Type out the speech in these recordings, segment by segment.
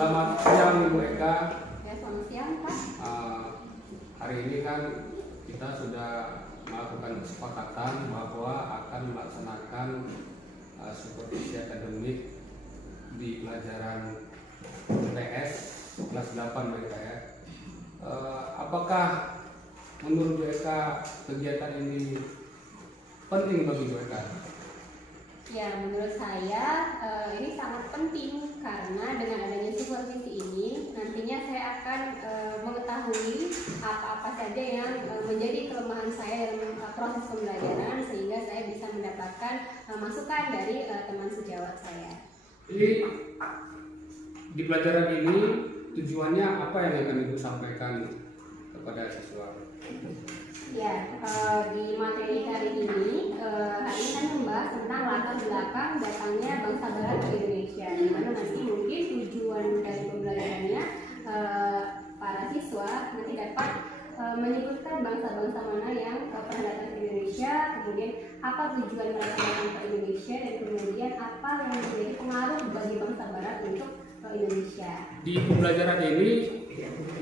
Selamat siang Ibu Eka. Ya, selamat siang Pak. Hari ini kan kita sudah melakukan kesepakatan bahwa akan melaksanakan supervisi akademik di pelajaran TS kelas 8 mereka ya. Apakah menurut Bu Eka kegiatan ini penting bagi Bu Eka? Ya, menurut saya ini sangat penting karena dengan adanya supervisi ini nantinya saya akan mengetahui apa-apa saja yang menjadi kelemahan saya dalam proses pembelajaran sehingga saya bisa mendapatkan masukan dari teman sejawat saya. Jadi di pelajaran ini tujuannya apa yang akan Ibu sampaikan kepada siswa? Ya, di materi hari ini kan membahas tentang latar belakang datangnya bangsa Barat ke Indonesia, di mana nanti mungkin tujuan dari pembelajarannya para siswa nanti dapat menyebutkan bangsa-bangsa mana yang pernah datang ke Indonesia, kemudian apa tujuan mereka datang ke Indonesia, dan kemudian apa yang menjadi pengaruh bagi bangsa Barat untuk Indonesia. Di pembelajaran ini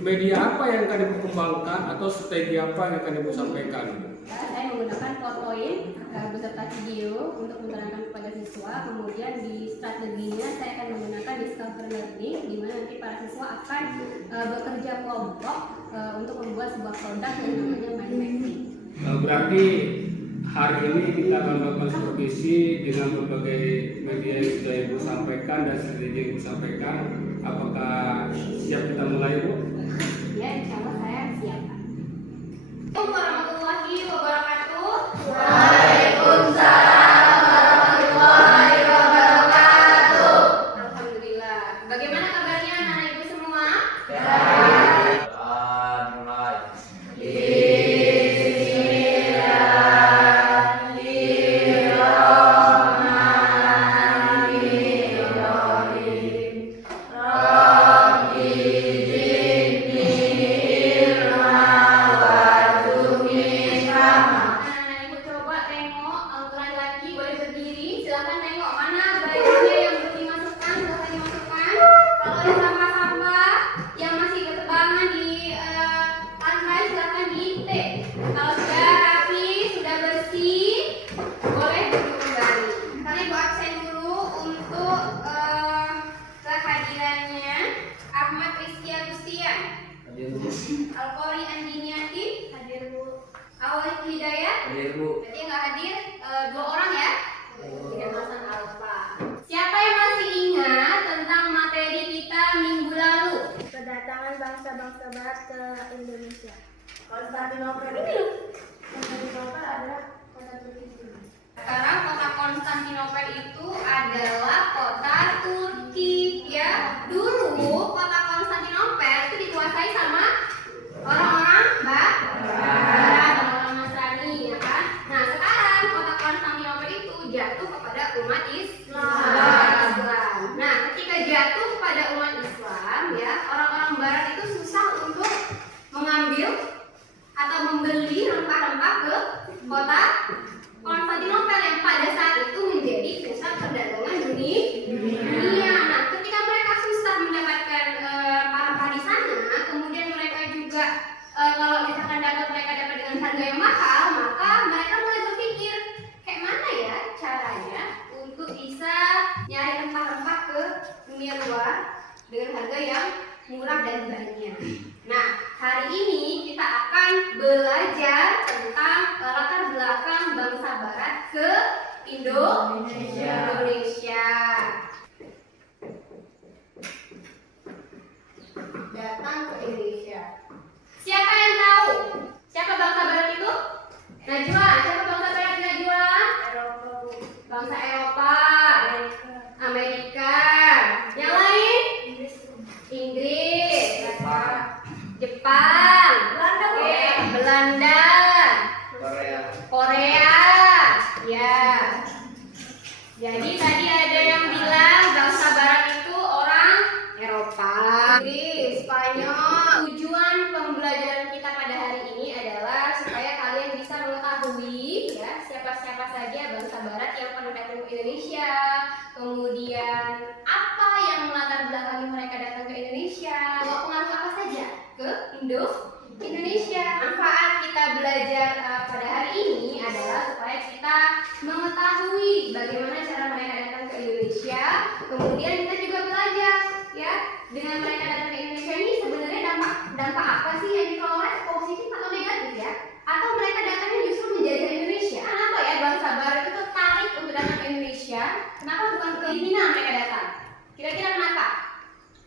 media apa yang akan Ibu kembangkan atau strategi apa yang akan Ibu sampaikan? Saya menggunakan PowerPoint beserta video untuk menerangkan kepada siswa. Kemudian di strateginya saya akan menggunakan discovery learning, di mana nanti para siswa akan bekerja kelompok untuk membuat sebuah produk yang namanya mind mapping. Berarti hari ini kita akan melakukan supervisi dengan berbagai media yang sudah Ibu sampaikan dan strategi yang Ibu sampaikan. Apakah siap kita mulai, Bu? Ya, insya Allah saya siap. Assalamualaikum warahmatullahi wabarakatuh. Waalaikumsalam warahmatullahi wabarakatuh. Alhamdulillah. Bagaimana kabarnya anak ibu semua? Baik. Anak ibu coba tengok, laki-laki boleh berdiri. Silakan tengok mana bajunya yang belum dimasukkan, silakan dimasukkan. Kalau ada sampah-sampah yang masih berterbangan di lantai, silakan diintip. Kalau sudah rapi, sudah bersih, boleh duduk kembali. Sekarang ibu absen dulu untuk kehadirannya Ahmad Rizky Agustian, Alqori Andiniati, hadir Bu. Awal Hidayat, berarti yang nggak hadir 2 orang ya. Tidak Hasan Alfa. Siapa yang masih ingat tentang materi kita minggu lalu? Kedatangan bangsa-bangsa Barat ke Indonesia. Konstantinopel ini. Konstantinopel adalah kota Turki. Sekarang kota Konstantinopel itu adalah kota Turki ya. Dulu kota Konstantinopel itu dikuasai sama orang-orang Barat, orang-orang Nasrani ya kan. Nah, sekarang kota Konstantinopel itu jatuh kepada umat Islam. Nah, ketika jatuh kepada umat Islam ya, orang-orang Barat itu susah untuk mengambil atau membeli rempah-rempah ke kota Konstantinopel yang pada saat itu menjadi pusat perdagangan dunia. Nah, ketika mereka susah mendapatkan rempah-rempah di sana, kemudian mereka juga kalau misalkan mereka dapat dengan harga yang mahal, maka mereka mulai berpikir kayak mana ya caranya untuk bisa nyari rempah-rempah ke dunia luar dengan harga yang murah dan banyak. Nah, hari ini kita akan belajar tentang latar belakang bangsa Barat ke Indonesia. Datang ke Indonesia. Siapa yang tahu? Siapa bangsa Barat itu? Najwa. Siapa bangsa Barat Najwa? Eropa, Bu. Bangsa Eropa, Amerika. Yang lain? Inggris, Jepang, Belanda, Korea. Ya. Jadi tadi ada yang bilang bangsa Barat itu orang Eropa, Inggris, Spanyol. Tujuan pembelajaran kita pada hari ini adalah supaya kalian bisa mengetahui ya siapa-siapa saja bangsa Barat yang pernah datang ke Indonesia, kemudian apa yang melatar belakangi mereka datang ke Indonesia. Manfaat kita belajar pada hari ini adalah supaya kita mengetahui bagaimana cara mereka datang ke Indonesia. Kemudian kita juga belajar, ya, dengan mereka datang ke Indonesia ini sebenarnya dampak apa sih yang diperoleh, positif atau negatif ya? Atau mereka datangnya justru menjajah Indonesia? Kenapa ya bangsa Barat itu tertarik untuk datang ke Indonesia? Kenapa bukan ke Filipina mereka datang? Kira-kira kenapa?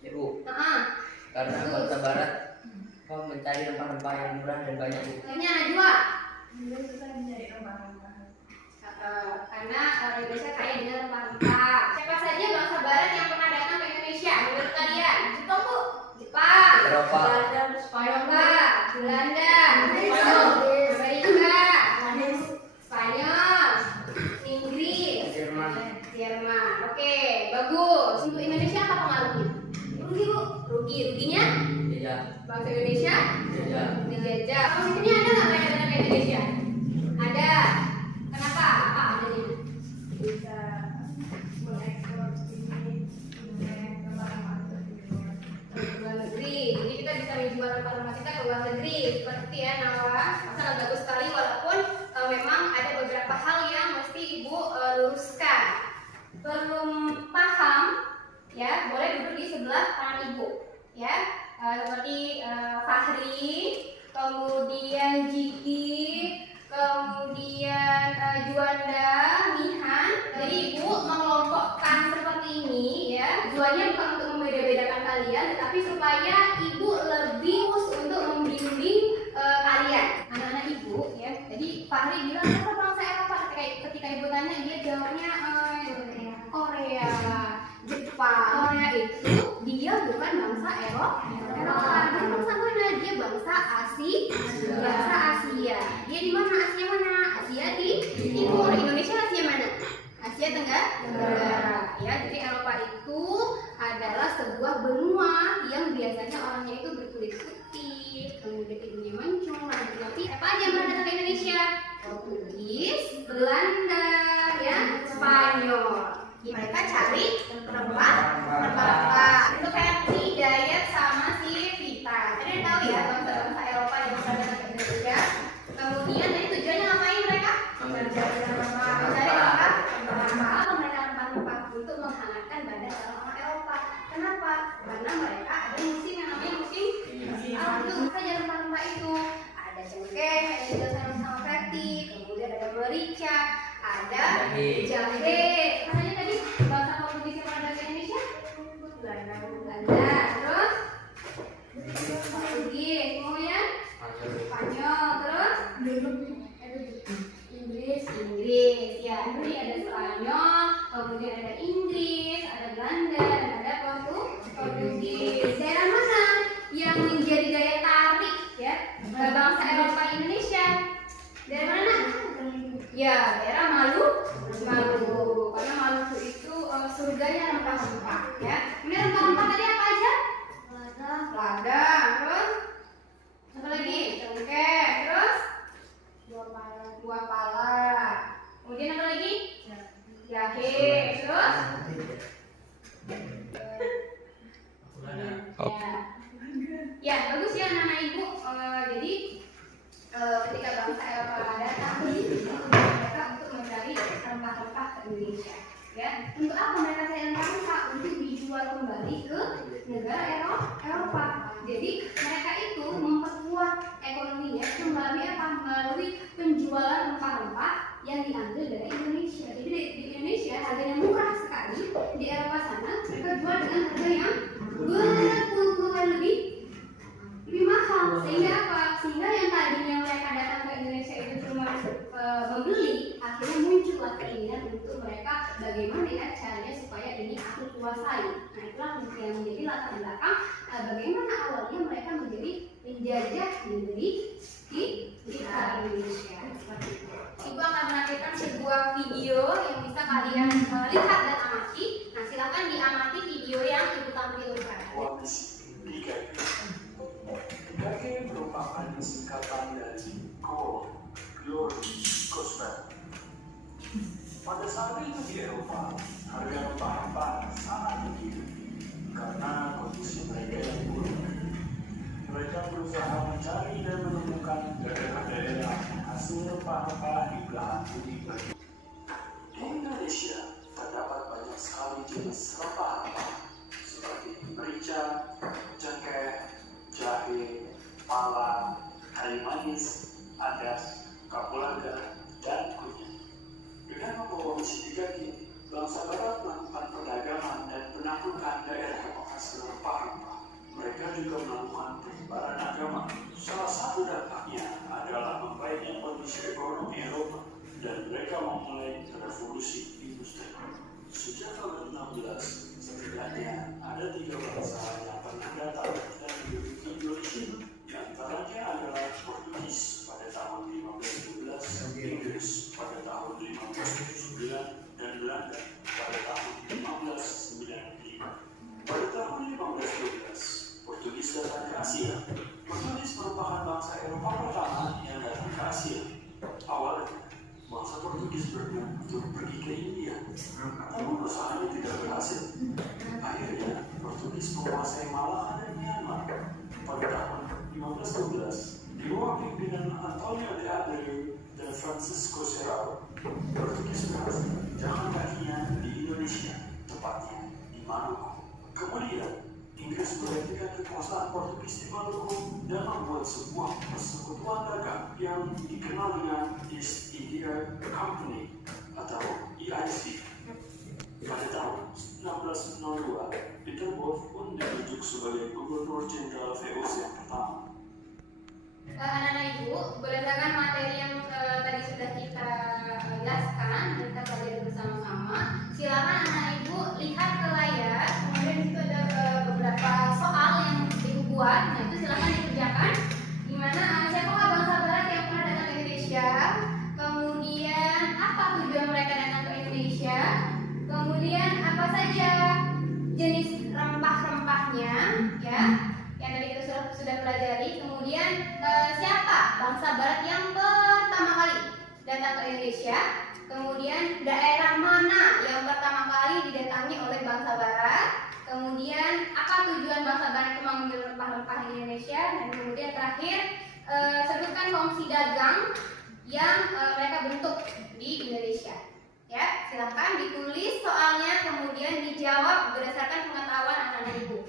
Ibu, Nah, karena bangsa Barat mencari rempah-rempah yang murah dan banyak. Bu. akhirnya Najwa. Karena orang Indonesia kaya dengan rempah-rempah. Siapa saja bangsa Barat yang pernah datang ke Indonesia? Menurut kalian? Jepang bu? Jepang. Eropa. Eropa. Belanda. Amerika. Spanyol. Inggris. Jerman. Oke, bagus. Untuk Indonesia apa pengaruhnya? Rugi bu. Ruginya? Jajah. Bangsa Indonesia Jajah. dijajah. Positifnya ada nggak mereka datang ke Indonesia? Ada. Kenapa? Apa adanya? Bisa mengekspor ini Ke luar negeri. Jadi kita bisa menjual rempah-rempah kita ke luar negeri. Seperti ya Nawa. Sangat bagus sekali walaupun memang ada beberapa hal yang mesti Ibu luruskan. Belum paham? Ya, boleh duduk di sebelah kanan Ibu. Ya. Seperti Fahri, kemudian Jiki, kemudian Juanda, Mihan. Jadi Ibu mengelompokkan seperti ini ya. Tujuannya bukan untuk membeda-bedakan kalian, tetapi supaya Ibu lebih fokus untuk membimbing kalian, anak-anak Ibu ya. Jadi Fahri bilang apa bangsa Eropa? Ketika Ibu tanya dia jawabnya Korea, Jepang. Korea itu dia bukan bangsa Eropa. Dia bangsa mana? Dia bangsa bangsa Asia. Dia di mana? Asia mana? Asia di timur. Indonesia Asia mana? Asia Tenggara. Ya, jadi Eropa itu adalah sebuah benua yang biasanya orangnya itu berkulit putih, kemudian hidungnya mancung, rambutnya putih. Apa aja yang pernah datang ke Indonesia? Portugis, Belanda, ya, Spanyol. Mereka cari rempah-rempah. Itu versi Dayat sama si Vita. Jadi tahu ya bangsa-bangsa Eropa yang pernah datang ke Indonesia. Kemudian tadi tujuannya ngapain mereka? Mencari rempah. Apa mereka rempah-rempah? Untuk menghangatkan badan orang-orang Eropa. Kenapa? Karena mereka ada musim yang namanya musim salju. Apa saja rempah-rempah itu? Ada cengkeh, ada juga sama verti, kemudian ada merica, ada jahe. Apa saja tadi? Bangsa Portugis yang pernah datang ke Indonesia? Belanda. Terus? Portugis. Kemudian? Spanyol. Terus? Inggris. Ya, jadi ada Spanyol, kemudian ada Inggris, ada Belanda, dan ada Portugis. Daerah mana yang menjadi daya tarik ya bangsa Eropa Indonesia? Daerah mana? Ya, daerah Maluku. Karena Maluku itu surganya rempah-rempah ya. Kemudian rempah-rempah tadi apa aja? Lada. Terus? Apa lagi? Cengkeh. Terus? Buah pala. Kemudian apa lagi? Jahe. Terus? Ya, bagus ya anak-anak Ibu. Jadi ketika bangsa Eropa datang mereka untuk mencari rempah-rempah ke Indonesia. Ya, untuk apa mereka cari rempah-rempah? Untuk dijual kembali ke negara Eropa. Jadi mereka itu memperkuat ekonominya melalui apa? Melalui penjualan rempah-rempah yang diambil dari Indonesia. Jadi di Indonesia harganya murah sekali, di Eropa sana mereka jual dengan harga yang berpuluh-puluh lebih mahal. Sehingga apa? Sehingga yang tadinya mereka datang ke Indonesia itu cuma membeli, akhirnya muncullah keinginan untuk mereka bagaimana ya caranya supaya ini aku kuasai. Nah itulah yang menjadi latar belakang bagaimana awalnya mereka menjadi penjajah negeri di Indonesia. Ibu akan menampilkan sebuah video yang bisa kalian lihat dan amati. Nah silakan diamati video yang Ibu tampilkan. Daging merupakan singkatan dari Gold, Glory, Gospel. Pada saat itu di Eropa, harga rempah-rempah sangat tinggi karena kondisi mereka yang buruk. berusaha mencari dan menemukan daerah-daerah hasil rempah-rempah di belahan bumi bagi. Di Indonesia terdapat banyak sekali jenis rempah-rempah seperti merica, cengkeh, jahe, pala, kayu manis, adas, kapulaga, dan kunyit. Dengan membawa misi 3 ini, bangsa Barat melakukan perdagangan dan penaklukan daerah penghasil rempah-rempah. Mereka juga melakukan penyebaran agama. Salah satu dampaknya adalah membaiknya kondisi ekonomi Eropa dan mereka memulai revolusi industri. Sejak tahun 16, setidaknya ada 3 bangsa yang pernah datang dan menduduki Indonesia. Di antaranya adalah Portugis pada tahun 1512, Inggris pada tahun 1579, dan Belanda pada tahun 1595. Pada tahun 1512, Portugis datang ke Asia. Portugis merupakan bangsa Eropa pertama yang datang ke Asia. Awalnya, bangsa Portugis berniat untuk pergi ke India, namun usahanya tidak berhasil. Akhirnya, Portugis menguasai Malaka dan Myanmar. Pada tahun 1512, di bawah pimpinan Antonio de Abreu dan Francisco Serrano, Portugis berhasil menginjakkan kakinya di Indonesia, tepatnya di Maluku. Kemudian, Inggris menggantikan kekuasaan Portugis di Maluku dan membuat sebuah persekutuan dagang yang dikenal dengan East India Company atau EIC. Pada tahun 1602, Peter Wolf pun ditunjuk sebagai Gubernur Jenderal VOC yang pertama. Anak-anak ibu, berdasarkan materi yang tadi sudah kita jelaskan, kita pelajari bersama-sama. Silakan anak ibu lihat ke layar, kemudian di situ ada beberapa soal yang ibu buat. Nah itu silakan dikerjakan. Dimana siapakah bangsa Barat yang pernah datang ke Indonesia? Kemudian apa tujuan mereka datang ke Indonesia? Kemudian apa saja jenis rempah-rempahnya, ya? Yang tadi kita sudah pelajari. Kemudian siapa bangsa Barat yang pertama kali datang ke Indonesia? Kemudian daerah mana yang pertama kali didatangi oleh bangsa Barat? Kemudian apa tujuan bangsa Barat itu mengambil rempah-rempah di Indonesia? Dan kemudian terakhir sebutkan fungsi dagang yang mereka bentuk di Indonesia. Ya, silakan ditulis soalnya kemudian dijawab berdasarkan pengetahuan anak-anak ibu.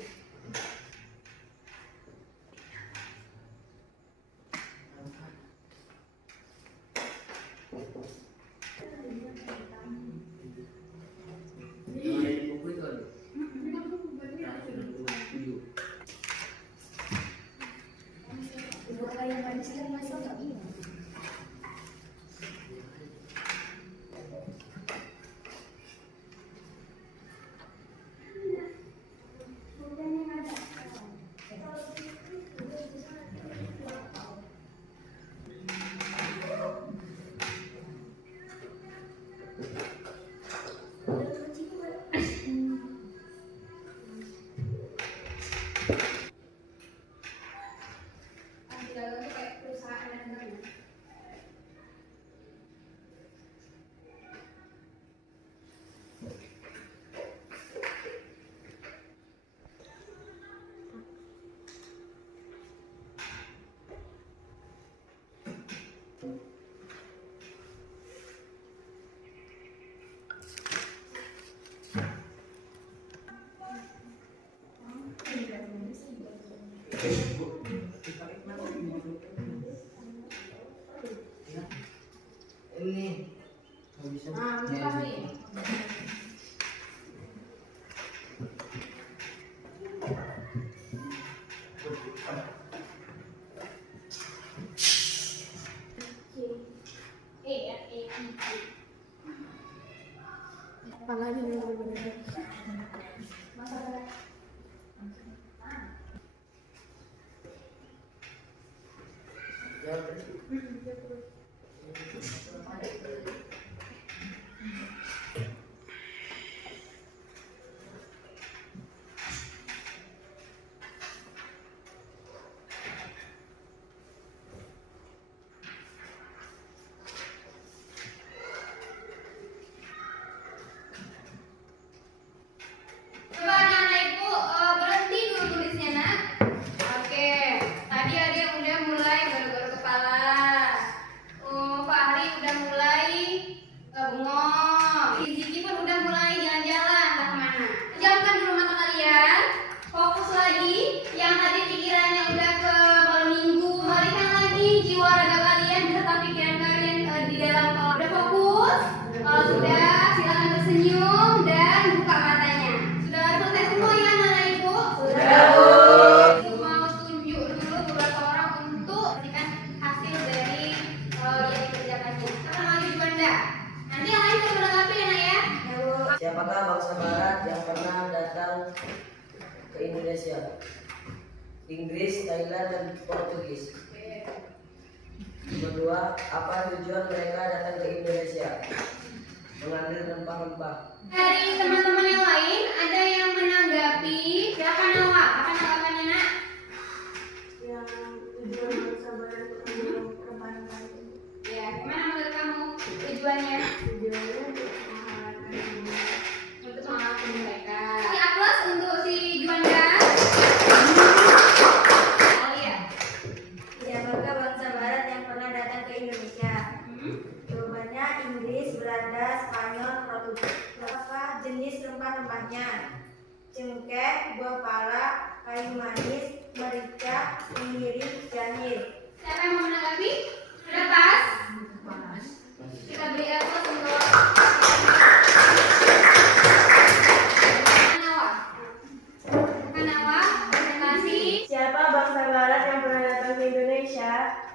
Ini bisa. Indonesia, Inggris, Thailand, dan Portugis. Kedua, apa tujuan mereka datang ke Indonesia? Mengambil rempah-rempah. Dari teman-teman yang lain ada yang menanggapi. Silakan Nawa, apa tanggapannya nak? Yang tujuan bangsa barat untuk menjual rempah-rempah itu. Ya, gimana menurut kamu tujuannya? Tujuannya untuk menghangatkan dunia. Untuk mengawasi mereka. Si Atlas untuk si Juanda. Alia. Siapakah bangsa barat yang pernah datang ke Indonesia? Jawabannya Inggris, Belanda, Spanyol, Portugis. Berapa jenis rempah-rempahnya? Cengkeh, buah pala, kayu manis, merica, kemiri, jahe. Siapa yang mau menanggapi? Sudah pas? Kita beri Atlas untuk Nawa. Nawa, presentasi. Siapa bangsa barat yang pernah datang ke Indonesia?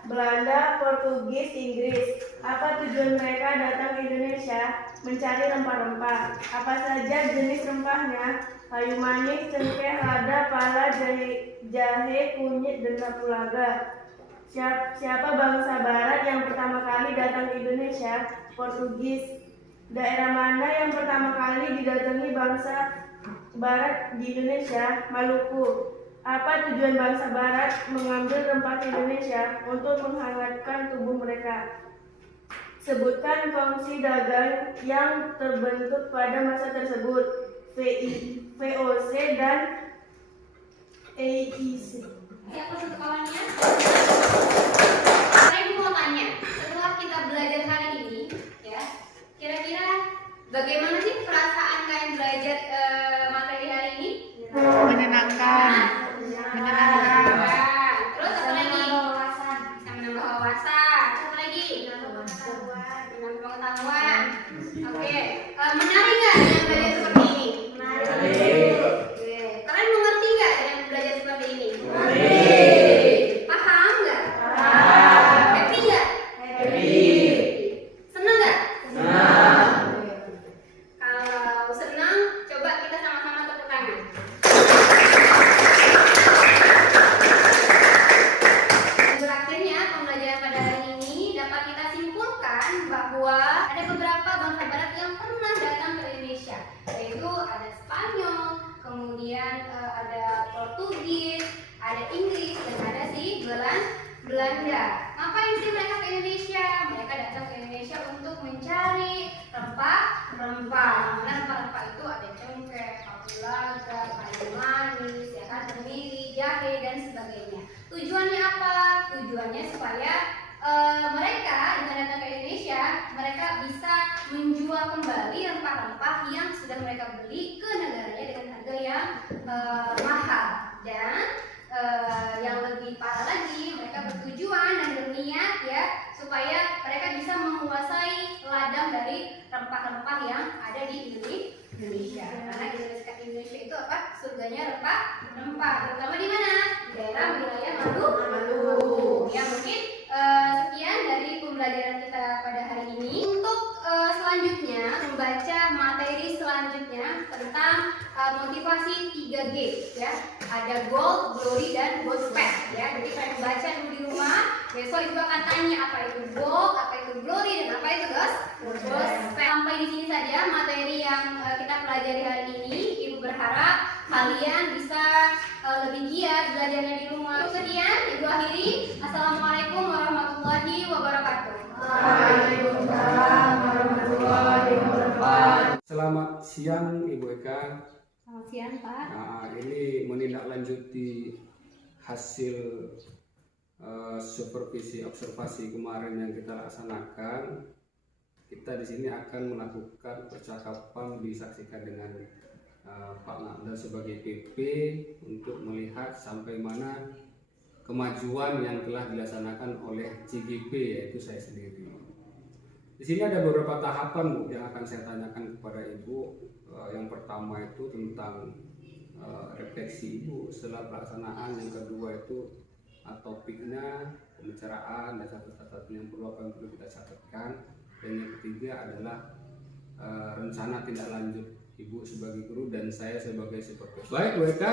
Belanda, Portugis, Inggris. Apa tujuan mereka datang ke Indonesia? Mencari rempah-rempah. Apa saja jenis rempahnya? Kayu manis, cengkeh, lada, pala, jahe, kunyit, dan kapulaga. Siapa bangsa barat yang pertama kali datang ke Indonesia? Portugis. Daerah mana yang pertama kali didatangi bangsa barat di Indonesia? Maluku. Apa tujuan bangsa barat mengambil rempah ke Indonesia? Untuk menghangatkan tubuh mereka. Sebutkan fungsi dagang yang terbentuk pada masa tersebut. VOC dan EIC. Siapa satu kawannya? Saya mau tanya, setelah kita belajar hari ini, ya, kira-kira bagaimana sih perasaan kalian belajar materi hari ini? Menyenangkan. Menyenangkan. Terus apa lagi? Bisa menambah wawasan. Apa lagi? Menambah pengetahuan. Oke. Menarik nggak dengan belajar seperti ini? Oke. Kalian mengerti nggak dengan belajar seperti ini? Paham nggak? Happy nggak? Senang nggak? Kalau senang, coba kita sama-sama tepuk tangan. Berakhirnya pembelajaran pada hari ini dapat kita simpulkan bahwa ada beberapa bangsa barat yang pernah datang ke Indonesia, yaitu ada Spanyol, kemudian ada Portugis, ada Inggris, dan ada si Belanda. Ngapain sih mereka ke Indonesia? Mereka datang ke Indonesia untuk mencari rempah-rempah. Mana rempah-rempah itu ada cengkeh, kapulaga, kayu manis, ya kan, kemiri, jahe, dan sebagainya. Tujuannya apa? Tujuannya supaya mereka dengan datang ke Indonesia, mereka bisa menjual kembali rempah-rempah yang sudah mereka beli ke negaranya dengan harga yang mahal. Dan yang lebih parah lagi, mereka bertujuan dan berniat ya supaya mereka bisa menguasai ladang dari rempah-rempah yang ada di Indonesia. Karena Indonesia itu apa? Surganya rempah-rempah. Terutama di mana? Di daerah wilayah Maluku. Ya mungkin sekian dari pembelajaran kita pada hari ini. Untuk selanjutnya membaca materi selanjutnya tentang motivasi 3G ya. Ada goal, glory, dan gospel ya. Jadi kalian baca dulu di rumah. Besok ibu akan tanya apa itu goal, apa itu glory, dan apa itu gospel. Sampai di sini saja materi yang kita pelajari hari ini. Ibu berharap kalian bisa lebih giat belajarnya di rumah. Sekian ibu akhiri. Assalamualaikum warahmatullahi wabarakatuh. Waalaikumsalam warahmatullahi wabarakatuh. Selamat siang Ibu Eka. Selamat siang Pak. Nah, ini menindaklanjuti hasil supervisi observasi kemarin yang kita laksanakan. Kita di sini akan melakukan percakapan disaksikan dengan Pak Nanda sebagai PP untuk melihat sampai mana kemajuan yang telah dilaksanakan oleh CGP, yaitu saya sendiri. Di sini ada beberapa tahapan Bu yang akan saya tanyakan kepada Ibu. Yang pertama itu tentang refleksi Ibu setelah pelaksanaan. Yang kedua itu topiknya, pembicaraan, dan satu-satu yang perlu kita catatkan. Dan yang ketiga adalah rencana tindak lanjut Ibu sebagai guru dan saya sebagai supervisor. Baik WK,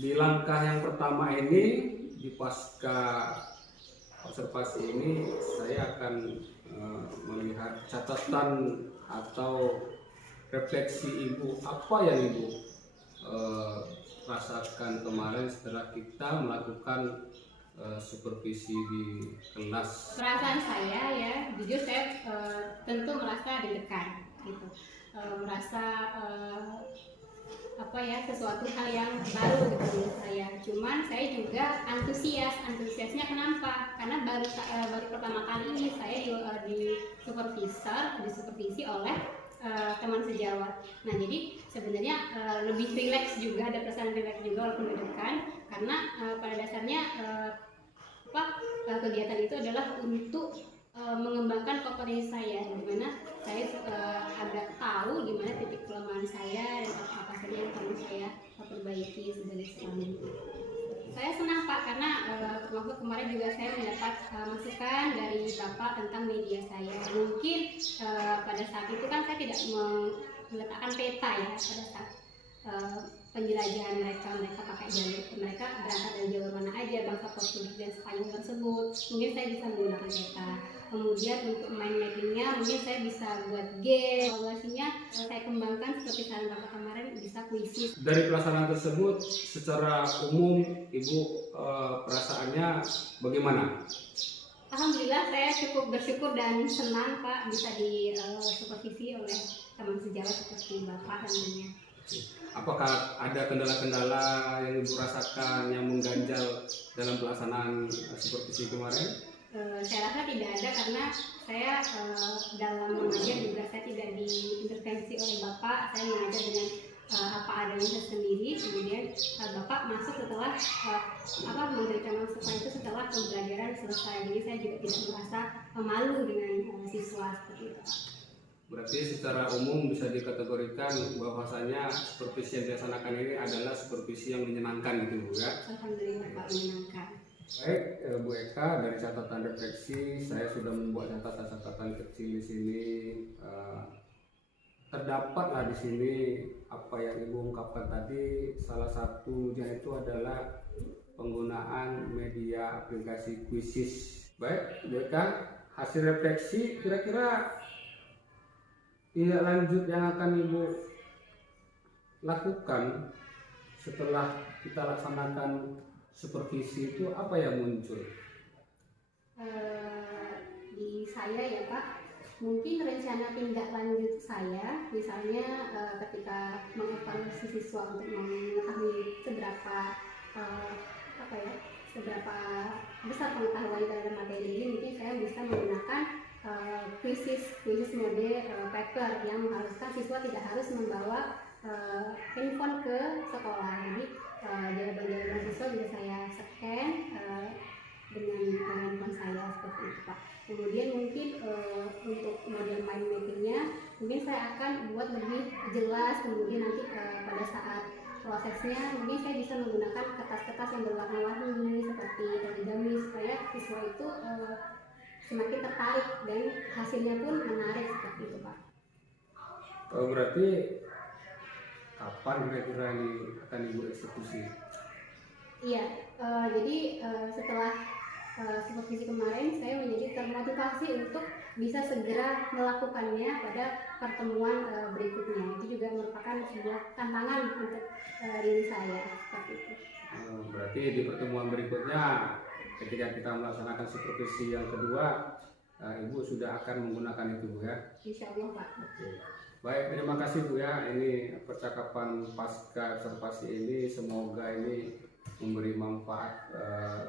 di langkah yang pertama ini di pasca observasi ini saya akan melihat catatan atau refleksi Ibu, apa yang Ibu rasakan kemarin setelah kita melakukan supervisi di kelas. Perasaan saya ya, jujur saya tentu merasa deg-degan gitu, merasa sesuatu hal yang baru gitu menurut saya. Cuman saya juga antusiasnya kenapa? Karena baru pertama kali ini saya di supervisi oleh teman sejawat. Nah jadi sebenarnya lebih rileks juga, ada perasaan rileks juga walaupun deg-degan, karena pada dasarnya kegiatan itu adalah untuk mengembangkan kompetensi saya, di mana saya agak tahu di mana titik kelemahan saya dan apa saja yang perlu saya perbaiki sebagai seorang guru. Saya senang Pak karena waktu kemarin juga saya mendapat masukan dari Bapak tentang media saya. Mungkin pada saat itu kan saya tidak meletakkan peta ya pada saat penjelajahan mereka pakai jalur, mereka berangkat dari jalur mana aja, bangsa Portugis dan Spanyol tersebut. Mungkin saya bisa menggunakan peta. Kemudian untuk mind mappingnya mungkin saya bisa buat game, evaluasinya saya kembangkan seperti saran Bapak kemarin, bisa kuisis. Dari pelaksanaan tersebut secara umum Ibu perasaannya bagaimana? Alhamdulillah saya cukup bersyukur dan senang Pak bisa disupervisi oleh teman sejawat seperti Bapak tentunya. Apakah ada kendala-kendala yang Ibu rasakan yang mengganjal dalam pelaksanaan supervisi kemarin? Saya rasa tidak ada, karena saya dalam mengajar juga saya tidak diintervensi oleh Bapak. Saya mengajar dengan apa adanya saya sendiri. Kemudian Bapak masuk setelah memberikan masukan itu setelah pembelajaran selesai. Jadi saya juga tidak merasa malu dengan siswa seperti itu. Berarti secara umum bisa dikategorikan bahwasanya supervisi yang dilaksanakan ini adalah supervisi yang menyenangkan gitu Bu ya? Alhamdulillah Pak, menyenangkan. Baik Bu Eka, dari catatan refleksi saya sudah membuat catatan-catatan kecil di sini. Terdapatlah di sini apa yang Ibu ungkapkan tadi, salah satunya itu adalah penggunaan media aplikasi Quizzes. Baik Bu Eka, hasil refleksi kira-kira tindak lanjut yang akan Ibu lakukan setelah kita laksanakan supervisi itu apa yang muncul? Di saya ya Pak, mungkin rencana tindak lanjut saya misalnya ketika mengevaluasi siswa untuk mengetahui seberapa seberapa besar pengetahuan dalam materi ini, mungkin saya bisa menggunakan quizzes mode paper yang mengharuskan siswa tidak harus membawa handphone ke sekolah. Jadi jawaban-jawaban siswa bisa saya scan dengan handphone saya seperti itu Pak. Kemudian mungkin untuk model mind mappingnya mungkin saya akan buat lebih jelas. Kemudian nanti pada saat prosesnya mungkin saya bisa menggunakan kertas-kertas yang berwarna-warni seperti origami supaya siswa itu semakin tertarik dan hasilnya pun menarik seperti itu Pak. Berarti kapan kira-kira ini akan Ibu eksekusi? Iya, jadi setelah supervisi kemarin saya menjadi termotivasi untuk bisa segera melakukannya pada pertemuan berikutnya. Itu juga merupakan sebuah tantangan untuk diri saya seperti itu. Berarti di pertemuan berikutnya ketika kita melaksanakan supervisi yang kedua, Ibu sudah akan menggunakan itu Bu ya? Insya Allah Pak. Oke. Baik, terima kasih Bu ya. Ini percakapan pasca observasi ini semoga ini memberi manfaat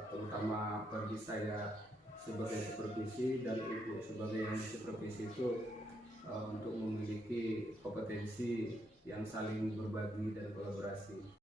terutama bagi saya sebagai supervisi dan Ibu sebagai yang supervisi itu untuk memiliki kompetensi yang saling berbagi dan kolaborasi.